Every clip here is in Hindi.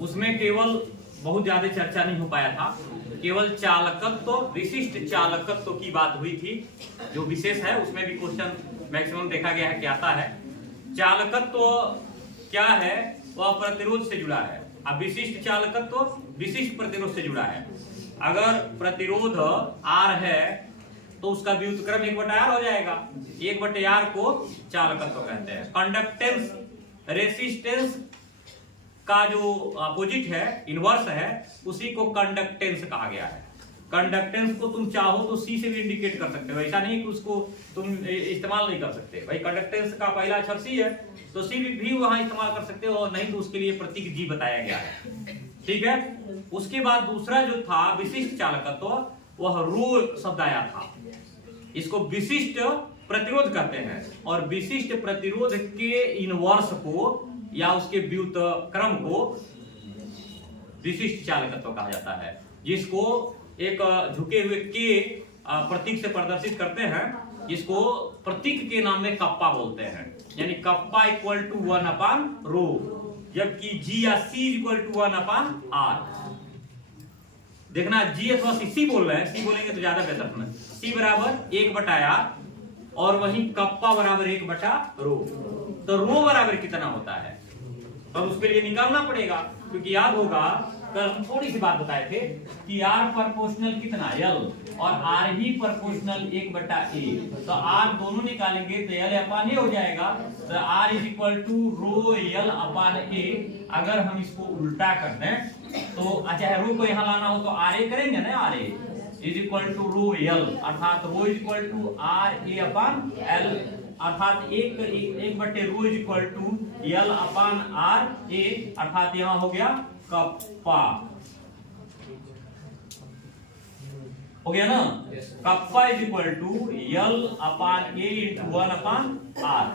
उसमें केवल बहुत ज्यादा चर्चा नहीं हो पाया था, केवल चालकत्व, विशिष्ट चालकत्व की बात हुई थी। जो विशेष है उसमें भी क्वेश्चन मैक्सिमम देखा गया है कि आता है। चालकत्व क्या है? वह प्रतिरोध से जुड़ा है। अब विशिष्ट चालकत्व विशिष्ट प्रतिरोध से जुड़ा है। अगर प्रतिरोध R है तो उसका व्युत्क्रम 1/R हो जाएगा। 1/R को चालकत्व कहते हैं। कंडक्टेंस, रेसिस्टेंस का जो अपोजिट है, इनवर्स है, उसी को कंडक्टेंस कहा गया है। कंडक्टेंस को तुम चाहो तो C से भी इंडिकेट कर सकते हो, ऐसा नहीं कि उसको तुम इस्तेमाल नहीं कर सकते। भाई कंडक्टेंस का पहला अक्षर C है तो C भी वहां इस्तेमाल कर सकते हो, और नहीं तो उसके लिए प्रतीक G बताया गया है। ठीक है। उसके बाद दूसरा जो था विशिष्ट चालकत्व, वह रो शब्द आया था। इसको विशिष्ट प्रतिरोध कहते हैं, और विशिष्ट प्रतिरोध के इनवर्स को या उसके व्युत्क्रम को विशिष्ट चालकत्व कहा जाता है, जिसको एक झुके हुए के प्रतीक से प्रदर्शित करते हैं, जिसको प्रतीक के नाम में कप्पा बोलते हैं। यानी कप्पा इक्वल टू 1/रो, जबकि G या C इक्वल टू 1/R। देखना G अथवा C बोल रहे हैं, C बोलेंगे तो ज्यादा बेहतर समझ। C बराबर 1/R और वहीं कप्पा बराबर 1/रो। तो रो बराबर कितना होता है, तो उसके लिए निकालना पड़ेगा, क्योंकि याद होगा कल हम थोड़ी सी बात बताए थे कि R प्रोपोर्शनल कितना L और R ही प्रोपोर्शनल 1/A। तो R दोनों निकालेंगे तो L/A हो जाएगा। तो R is equal to rho L/A। अगर हम इसको उल्टा कर दें तो चाहे रो को यहाँ लाना हो तो RA करेंगे ना, RA is equal to rho L, अर्थात रो इज इक्वल टू RA/L, अर्थात 1/रो इज इक्वल टू L/RA, अर्थात यहाँ हो गया कप्पा। हो गया ना। Kappa is equal to L/A into 1/R।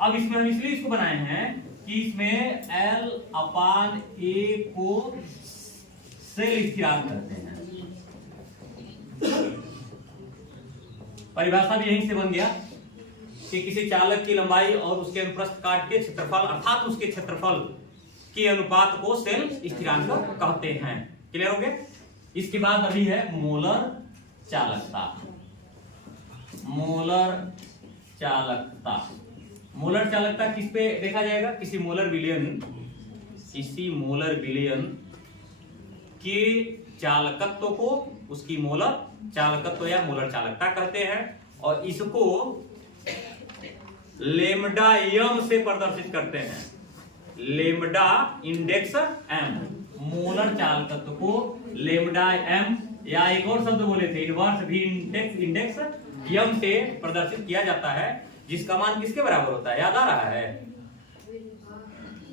अब इसमें हम इसलिए इसको बनाए हैं कि इसमें L/A को सेल स्थिरांक करते हैं। परिभाषा भी यहीं से बन गया कि किसी चालक की लंबाई और उसके अनुप्रस्थ काट के क्षेत्रफल अर्थात उसके क्षेत्रफल के अनुपात को सेल स्थिरांक कहते हैं। क्लियर हो गया। इसके बाद अभी है मोलर चालकता। मोलर चालकता, मोलर चालकता किस पे देखा जाएगा? किसी मोलर विलयन के चालकत्व को उसकी मोलर चालकत्व या मोलर चालकता कहते हैं, और इसको लेमडा m से प्रदर्शित करते हैं। लेमडा इंडेक्स m, मोलर चालकत्व को लेमडा m या एक और शब्द बोले थे इनवर्स भी इंडेक्स m से प्रदर्शित किया जाता है, जिसका मान किसके बराबर होता है? याद आ रहा है?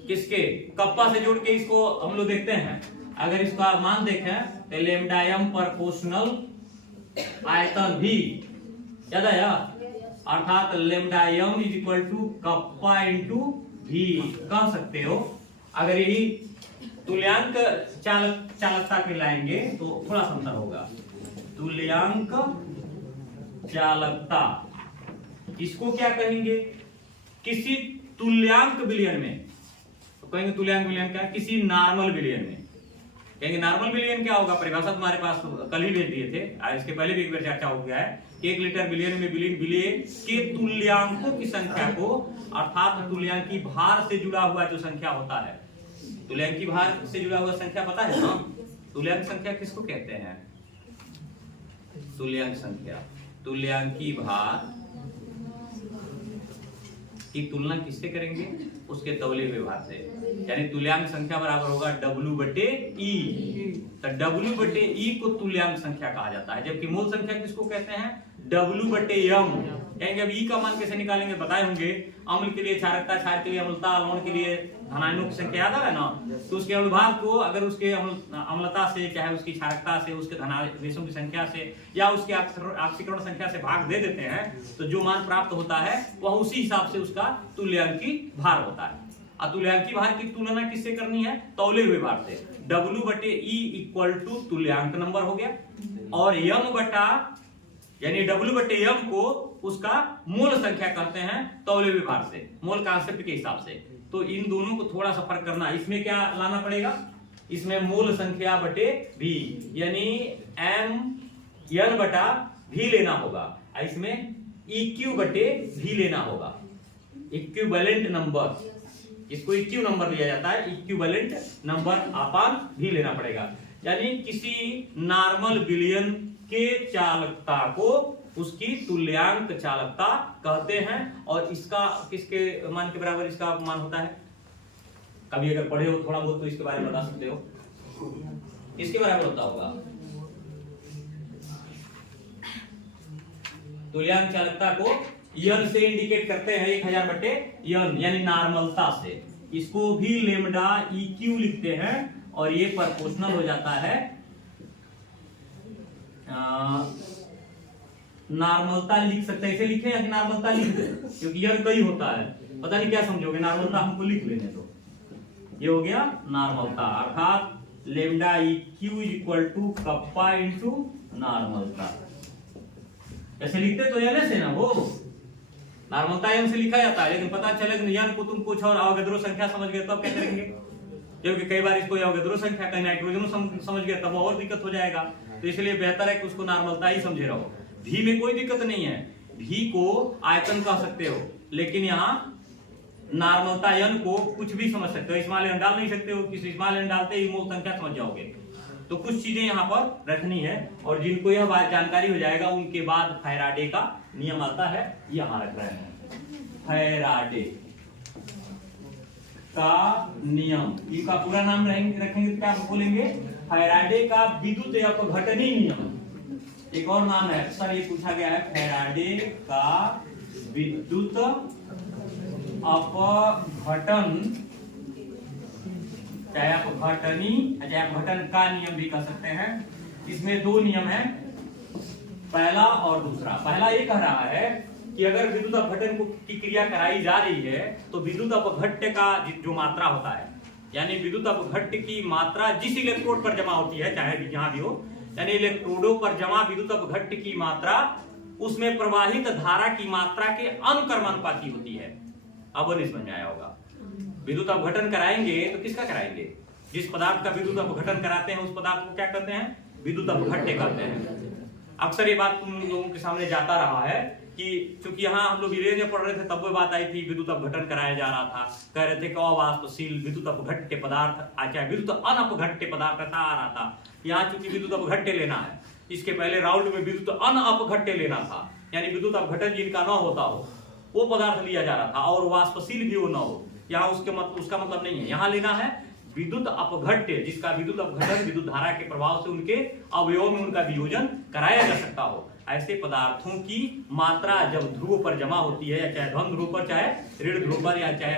किसके? कप्पा से जोड़ के इसको हम लोग देखते हैं। अगर इसका मान देखें तो लेमडा m प्रोपोर्शनल आयतन भी, याद आया? अर्थात lambda m is equal to kappa into भी कह सकते हो। अगर यही तुल्यांक चालकता के लाएंगे तो थोड़ा सा अंतर होगा। तुल्यांक चालकता, इसको क्या कहेंगे? किसी तुल्यांक विलयन में तो कहेंगे तुल्यांक विलयन क्या? किसी नॉर्मल विलयन में कहेंगे। नॉर्मल विलयन क्या होगा? परिभाषा तुम्हारे पास कल ही भेज दिए थे, इसके पहले भी एक बार चर्चा हो गया है कि 1 लीटर विलयन में विलय के तुल्यांकों की संख्या को, अर्थात तुल्यांकी भार से जुड़ा हुआ जो संख्या होता है, तुल्यांकी भार से जुड़ा हुआ संख्या पता है ना? तुल्यांक संख्या किसको कहते हैं? तुल्यांक संख्या, तुल्यांकी भार की तुलना किससे करेंगे? उसके तौले हुए भार से। यानी तुल्यांक संख्या बराबर होगा W/E। तो W/E को तुल्यांक संख्या कहा जाता है, जबकि मूल संख्या किसको कहते हैं? W/M। कहेंगे अब E का मान कैसे निकालेंगे? बताए होंगे। अम्ल के लिए क्षारकता, क्षार के लिए अम्लता, लवण के लिए धनायनों की संख्या, याद है ना? तो उसके अनुभाग को अगर उसके अम्लता से, चाहे उसकी क्षारकता से, उसके धनावेशों की संख्या से या उसके ऑक्सीकरण संख्या से भाग दे देते हैं, तो जो मान प्राप्त होता है वह उसी हिसाब से उसका तुल्यांकी भार होता है। तुल्यांकी भार की तुलना किससे करनी है? तौले हुए भार से। W/E इक्वल टू तुल्यांक नंबर हो गया, और यानी W/M को उसका मूल संख्या कहते हैं तौले हुए भार से, मूल कॉन्सेप्ट के हिसाब से। तो इन दोनों को थोड़ा सा फर्क करना। इसमें क्या लाना पड़ेगा, इसमें मूल संख्या बटे भी, यानी m n बटा भी लेना होगा। इसमें EQ बटे भी लेना होगा, इक्विवेलेंट नंबर, इसको EQ नंबर लिया जाता है, इक्विवेलेंट नंबर अपान भी लेना पड़ेगा। यानी किसी नॉर्मल विलयन के चालकता को उसकी तुल्यांक चालकता कहते हैं, और इसका किसके मान के बराबर इसका मान होता है? कभी अगर पढ़े हो थोड़ा बहुत तो इसके बारे में बता सकते हो, इसके बराबर होता होगा। तुल्यांक चालकता को यन से इंडिकेट करते हैं, 1000 बटे यन, यानी नॉर्मलता से। इसको भी लेमडा EQ लिखते हैं, और ये प्रोपोर्शनल हो जाता है नॉर्मलता लिख सकते हैं, इसे लिखे या नॉर्मलता लिख दे, क्योंकि यन कई होता है, पता नहीं क्या समझोगे, नॉर्मलता हमको लिख लेने दो। ये हो गया नॉर्मलता, अर्थात lambda EQ equal to kappa into नॉर्मलता। ऐसे लिखते तो एन से ना, वो नॉर्मलता एन से लिखा जाता है, लेकिन पता चले कि यन को तुम कुछ और अवोगाद्रो संख्या समझ गए तब क्या करेंगे, क्योंकि कई बार इसको अवोगाद्रो संख्या कहीं नाइट्रोजन समझ गए तब और दिक्कत हो जाएगा। तो इसलिए बेहतर है कि उसको नॉर्मलता ही समझे रहो। भी में कोई दिक्कत नहीं है, भी को आयतन कह सकते हो, लेकिन यहाँ नॉर्मलता एन को कुछ भी समझ सकते हो, स्मॉल एन डाल नहीं सकते हो, किसी स्मॉल एन डालते ही मूल संख्या समझ जाओगे। तो कुछ चीजें यहाँ पर रखनी है, और जिनको यह जानकारी हो जाएगा उनके बाद फैराडे का नियम आता है, यहाँ रख रहे हैं फैराडे का नियम। इसका पूरा नाम रखेंगे तो क्या बोलेंगे, फैराडे का विद्युत अपघटनी नियम। एक और नाम है सर, ये पूछा गया है, फैराडे का विद्युत अपघटन, चाहे अपघटनी चाहे अपघटन का नियम भी कह सकते हैं। इसमें दो नियम है, पहला और दूसरा। पहला ये कह रहा है कि अगर विद्युत अपघटन की क्रिया कराई जा रही है तो विद्युत अपघट्य का जो मात्रा होता है, यानी विद्युत अपघट्य की मात्रा जिस इलेक्ट्रोड पर जमा होती है, चाहे जहां भी हो, यानी इलेक्ट्रोडों पर जमा विद्युत अपघट्य की मात्रा उसमें प्रवाहित धारा की मात्रा के अनुक्रमानुपाती होती है। अब नहीं समझ आया होगा। विद्युत अपघटन कराएंगे तो किसका कराएंगे, जिस पदार्थ का विद्युत अपघटन कराते हैं उस पदार्थ को क्या कहते हैं, विद्युत अपघट्य कहते हैं। अक्सर ये बात तुम लोगों के सामने जाता रहा है कि चूंकि यहाँ हम लोग विलेज में पढ़ रहे थे तब वो बात आई थी, विद्युत अपघटन कराया जा रहा था, कह रहे थे कि अवाष्पशील विद्युत अपघट्य पदार्थ, अच्छा विद्युत अनअपघट्य पदार्थ ऐसा आ रहा था। यहाँ चूंकि विद्युत अपघट्य लेना है, इसके पहले राउंड में विद्युत अनअपघट्य लेना था, यानी विद्युत अपघटन जिनका न होता हो वो पदार्थ लिया जा रहा था, और वाष्पशील भी वो न हो। यहाँ उसका मतलब नहीं है, यहाँ लेना है विद्युत अपघट्य, जिसका विद्युत अपघटन विद्युत धारा के प्रभाव से उनके अवयव में उनका वियोजन कराया जा सकता हो। ऐसे पदार्थों की मात्रा जब ध्रुव पर जमा होती है, या चाहे धन ध्रुव पर, चाहे ऋण ध्रुव पर, या चाहे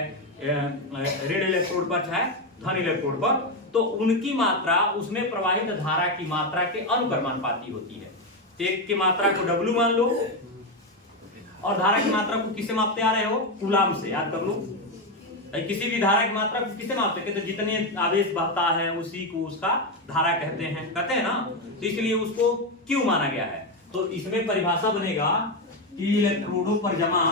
ऋण इलेक्ट्रोड पर, चाहे धन इलेक्ट्रोड पर, तो उनकी मात्रा उसमें प्रवाहित धारा की मात्रा के अनुक्रमानुपाती होती है। एक की मात्रा को W मान लो, और धारा की मात्रा को किससे मापते आ रहे हो, कूलाम से, याद कर लो। किसी भी धारा की मात्रा को किससे मापते हैं, तो जितने आवेश बहता है उसी को उसका धारा कहते हैं ना, तो इसलिए उसको क्यों माना गया है। तो इसमें परिभाषा बनेगा कि इलेक्ट्रोडों पर जमा,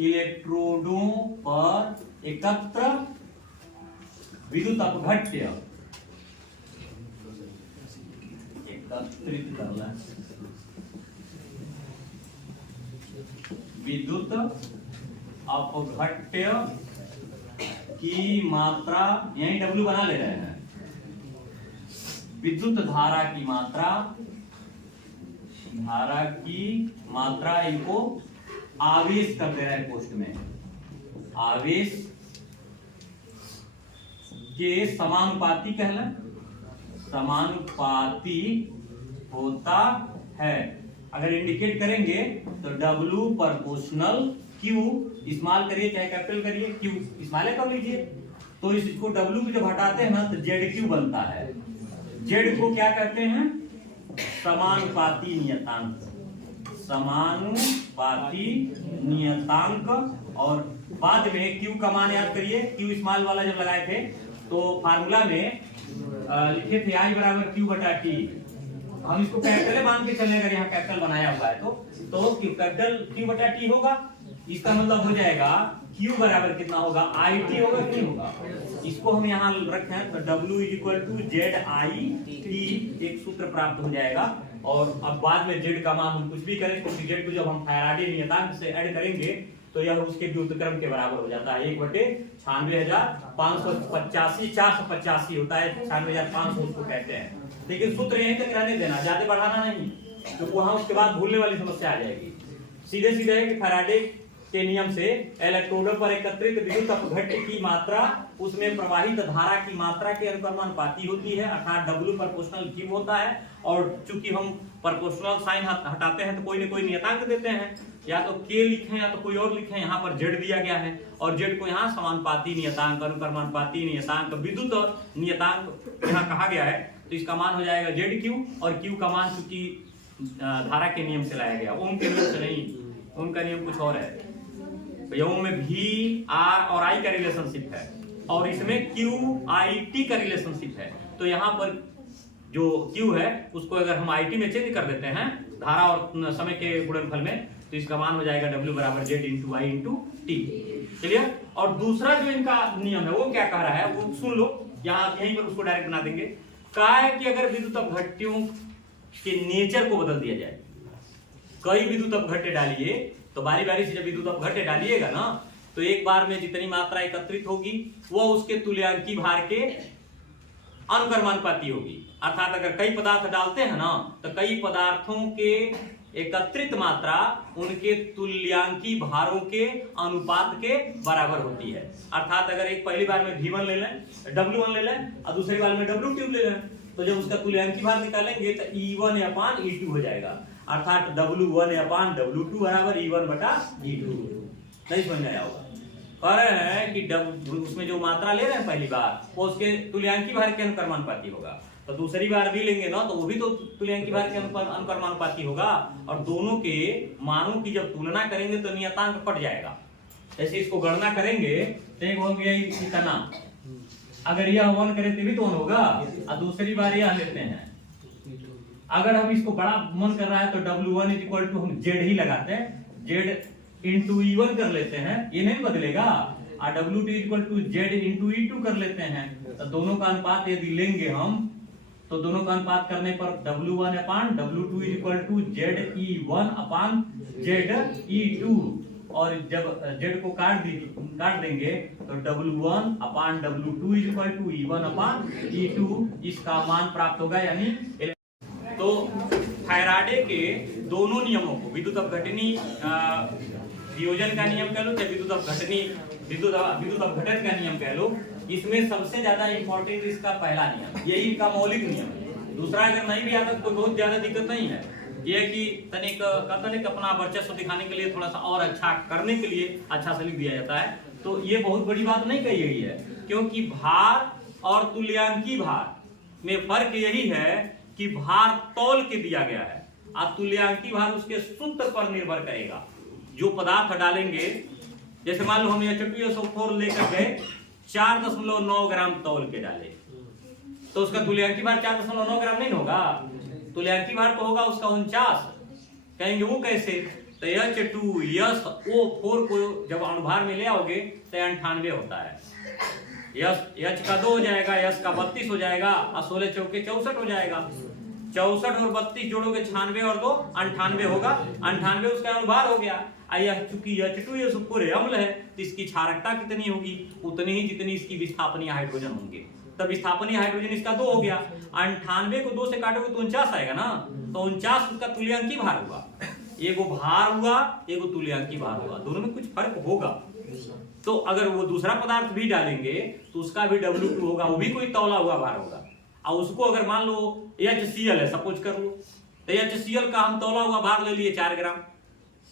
इलेक्ट्रोडों पर एकत्र विद्युत अपघट्य, एकत्रित करना विद्युत अपघट्य की मात्रा, यही W बना ले रहे हैं, विद्युत धारा की मात्रा, धारा की मात्रा इनको आवेश कर दे रहे हैं पोस्ट में, आवेश के समानुपाती कहला, समानुपाती होता है। अगर इंडिकेट करेंगे तो W प्रोपोर्शनल Q, स्मॉल करिए चाहे कैपिटल करिए, Q स्मॉल कर लीजिए, तो इसको W को जब हटाते हैं ना तो ZQ बनता है। Z को क्या कहते हैं, समानुपाती नियतांक, समानुपाती नियतांक। और बाद में Q का मान याद करिए, Q स्मॉल वाला जब लगाए थे तो फार्मूला में लिखे थे I बराबर Q बटा T। हम इसको कैपिटल मान के चलने, अगर यहाँ कैपिटल बनाया हुआ है तो कैपिटल Q बटा T होगा, इसका मतलब हो जाएगा Q बराबर कितना होगा, IT होगा कि नहीं होगा। इसको हम यहाँ रखे हैं तो W इक्वल टू ZIT एक सूत्र प्राप्त हो जाएगा। और अब बाद में Z का मान हम कुछ भी करें तो Z को जब हम फैराडे नियतांक से ऐड करेंगे तो यह उसके व्युत्क्रम के बराबर हो जाता है, 1/96,585 485 होता है, 96,500 उसको कहते हैं। लेकिन सूत्र यहीं तक रहने देना, ज्यादा बढ़ाना नहीं, तो वहां उसके बाद भूलने वाली समस्या आ जाएगी। सीधे सीधे है कि फैराडे के नियम से इलेक्ट्रोडों पर एकत्रित विद्युत अपघट्य की मात्रा उसमें प्रवाहित धारा की मात्रा के अनुपाती होती है, अर्थात W प्रोपोर्शनल Q होता है। और चूंकि हम प्रोपोर्शनल साइन हटाते हैं तो कोई न कोई नियतांक देते हैं, या तो K लिखें या तो कोई और लिखें, यहाँ पर Z दिया गया है और Z को यहाँ समानुपाती नियतांक, अनुक्रमानुपाती नियतांक, विद्युत नियतांक यहाँ कहा गया है। तो इसका मान हो जाएगा ZQ, और Q का मान चूंकि धारा के नियम से लाया गया, ओम के नियम से नहीं, ओम का नियम कुछ और है। तो ओम में V, R और I का रिलेशनशिप है और इसमें Q, I, T का रिलेशनशिप है। तो यहाँ पर जो Q है उसको अगर हम IT में चेंज कर देते हैं धारा और समय के गुणनफल में, तो इसका मान हो जाएगा W बराबर Z into I into T। Clear. और दूसरा जो इनका नियम है वो क्या कह रहा है वो सुन लो, यहाँ यहीं पर उसको डायरेक्ट बना देंगे। कहा है कि अगर विद्युत अपघट्यों के नेचर को बदल दिया जाए, कई विद्युत अपघट्य डालिए तो बारी बारी से जब विद्युत अपघट्य डालिएगा ना तो एक बार में जितनी मात्रा एकत्रित होगी वो उसके तुल्यांकी भार के अनुक्रमानुपाती होगी। अर्थात अगर कई पदार्थ डालते हैं ना तो कई पदार्थों के एकत्रित मात्रा उनके तुल्यांकी भारों के अनुपात के बराबर होती है। अर्थात अगर एक पहली बार में V1 ले लें, W1 ले लें और दूसरी बार में W2 ले लें, तो जब उसका तुल्यांकी भार निकालेंगे तो E1 अपान E2 हो जाएगा। अर्थात W1 अपान W2 बराबर E1 बटा E2। नहीं समझ में आया होगा। कह रहे हैं कि उसमें जो मात्रा ले रहे हैं पहली बार वो उसके तुल्यांकी भार के अनुक्रमानुपाती होगा, तो दूसरी बार भी लेंगे ना तो वो भी तो तुल्यांकी भार के अनुक्रमानुपाती होगा। और दोनों के मानों की जब तुलना करेंगे तो नियतांक कट जाएगा। जैसे इसको गणना करेंगे तो एक हो गया इतना, अगर यह 1 करें तभी तो 1 होगा, और दूसरी बार यह लेते हैं। अगर हम इसको बड़ा मन कर रहा है तो W1 इक्वल टू हम Z ही लगाते हैं, Z इंटू E1 कर लेते हैं, ये नहीं बदलेगा। और W2 equal to Z into E2 कर लेते हैं। तो दोनों का अनुपात यदि लेंगे हम तो दोनों का अनुपात करने पर W1 upon W2 equal to ZE1 upon ZE2, और जब Z को काट देंगे तो W1 upon W2 equal to E1 upon E2 इसका मान प्राप्त होगा। यानी तो फैराडे के दोनों नियमों को, विद्युत अपघटनी वियोजन का नियम कह लो या विद्युत अपघटन का नियम कह लो, इसमें सबसे ज्यादा इंपॉर्टेंट इसका पहला नियम, यही इनका मौलिक नियम है। दूसरा अगर नहीं भी आता तो बहुत ज्यादा दिक्कत नहीं है, ये कि तनिक अपना वर्चस्व दिखाने के लिए, थोड़ा सा और अच्छा करने के लिए अच्छा से लिख दिया जाता है। तो ये बहुत बड़ी बात नहीं कही गई है, क्योंकि भार और तुल्यांकी भार में फर्क यही है कि भार तौल के दिया गया है और तुल्यांकी भार उसके सूत्र पर निर्भर करेगा। जो पदार्थ डालेंगे, जैसे मान लो हम H2SO4 लेकर गए 4.9 ग्राम तौल के डाले, तो उसका तुल्यांकी भार 4.9 ग्राम नहीं होगा, तुल्यांकी भार तो होगा उसका 49। कहेंगे वो कैसे, तो H2SO4 को जब अणुभार में ले आओगे तो 98 होता है, H का 2 हो जाएगा, S का 32 हो जाएगा और 16 चौके 64 हो जाएगा। 64 और 32 जोड़ोगे 96 और 2 98 होगा, 98 उसका अणुभार हो गया। चूंकि H2SO4 अम्ल है तो इसकी क्षारकता कितनी होगी, उतनी ही जितनी इसकी विस्थापनीय हाइड्रोजन होंगे। तब विस्थापनीय हाइड्रोजन इसका 2 हो गया, 98 को 2 से काटोगे तो 49 आएगा ना, तो 49 उसका तुल्यांकी भार हुआ। एगो भार हुआ, एगो तुल्यांकी भार हुआ, दोनों में कुछ फर्क होगा। तो अगर वो दूसरा पदार्थ भी डालेंगे तो उसका भी W2 होगा, वो भी कोई तौला हुआ भार होगा। और उसको अगर मान लो HCl है सपोज कर लो, तो HCl का हम तौला हुआ भार ले लिए 4 ग्राम,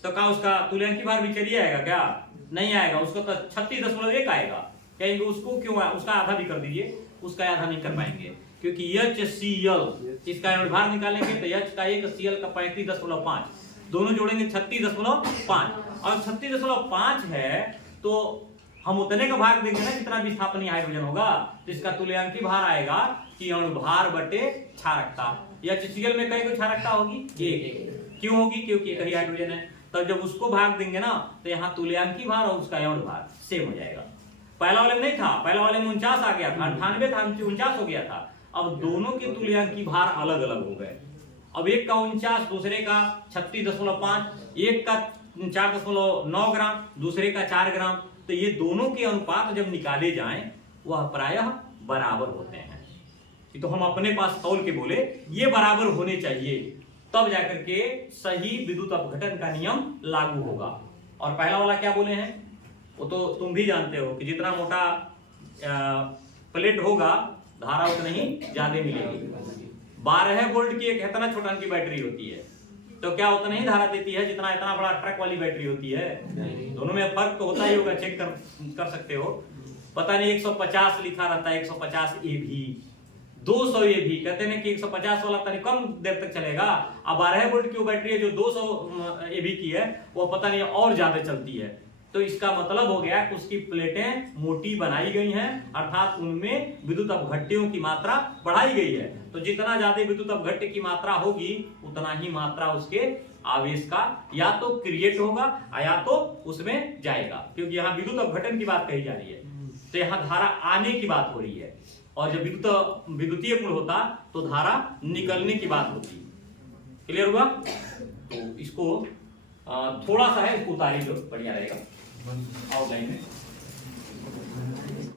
तो क्या उसका तुल्यांकी भार भी चलिए आएगा क्या, नहीं आएगा, उसको तो 36.1 आएगा। कहेंगे उसको क्यों है, उसका आधा भी कर दीजिए, उसका आधा नहीं कर पाएंगे, क्योंकि HCl इसका भार निकालेंगे तो H का 1 Cl का 35.5, दोनों जोड़ेंगे 36.5, और 36.5 है तो हम उतने का भाग देंगे ना जितना विस्थापनीय हाइड्रोजन होगा, तो इसका तुल्यांकी भार आएगा कि अणुभार बटे क्षारकता। HCl में कई को क्षारकता होगी 1, क्यों होगी, क्योंकि एक ही हाइड्रोजन है। तब जब उसको भाग देंगे ना तो यहाँ तुल्यांकी भार और उसका यौन भार सेम हो जाएगा। पहला वाले में नहीं था, पहला वाले में 49 आ गया था, 98 था, 49 हो गया था। अब दोनों के तुल्यांकी भार अलग अलग हो गए। अब एक का 49, दूसरे का 36.5, एक का 4.9 ग्राम, दूसरे का 4 ग्राम। तो ये दोनों के अनुपात जब निकाले जाएं वह प्रायः बराबर होते हैं। तो हम अपने पास तौल के बोले ये बराबर होने चाहिए, तब जाकर के सही विद्युत अपघटन का नियम लागू होगा। और पहला वाला क्या बोले हैं वो तो तुम भी जानते हो कि जितना मोटा प्लेट होगा धारा उतना ही ज्यादा मिलेगी। 12 वोल्ट की एक इतना छोटा की बैटरी होती है तो क्या उतना ही धारा देती है जितना इतना बड़ा ट्रक वाली बैटरी होती है? दोनों में फर्क तो होता ही होगा, चेक कर सकते हो। पता नहीं 150 लिखा रहता है, 150 AV, 200 AV, कहते हैं कि 150 वाला तनी कम देर तक चलेगा। अब 12 वोल्ट की वो बैटरी है जो 200 AV की है वो पता नहीं और ज्यादा चलती है। तो इसका मतलब हो गया कि उसकी प्लेटें मोटी बनाई गई हैं, अर्थात उनमें विद्युत अपघट्यों की मात्रा बढ़ाई गई है। तो जितना ज्यादा विद्युत अपघट्य की मात्रा होगी उतना ही मात्रा उसके आवेश का या तो क्रिएट होगा या तो उसमें जाएगा, क्योंकि यहाँ विद्युत अपघटन की बात कही जा रही है। तो यहाँ धारा आने की बात हो रही है, और जब विद्युतीय गुण होता तो धारा निकलने की बात होती। क्लियर हुआ? तो इसको थोड़ा सा है, इसको उतारिए जो बढ़िया रहेगा आउटलाइन में।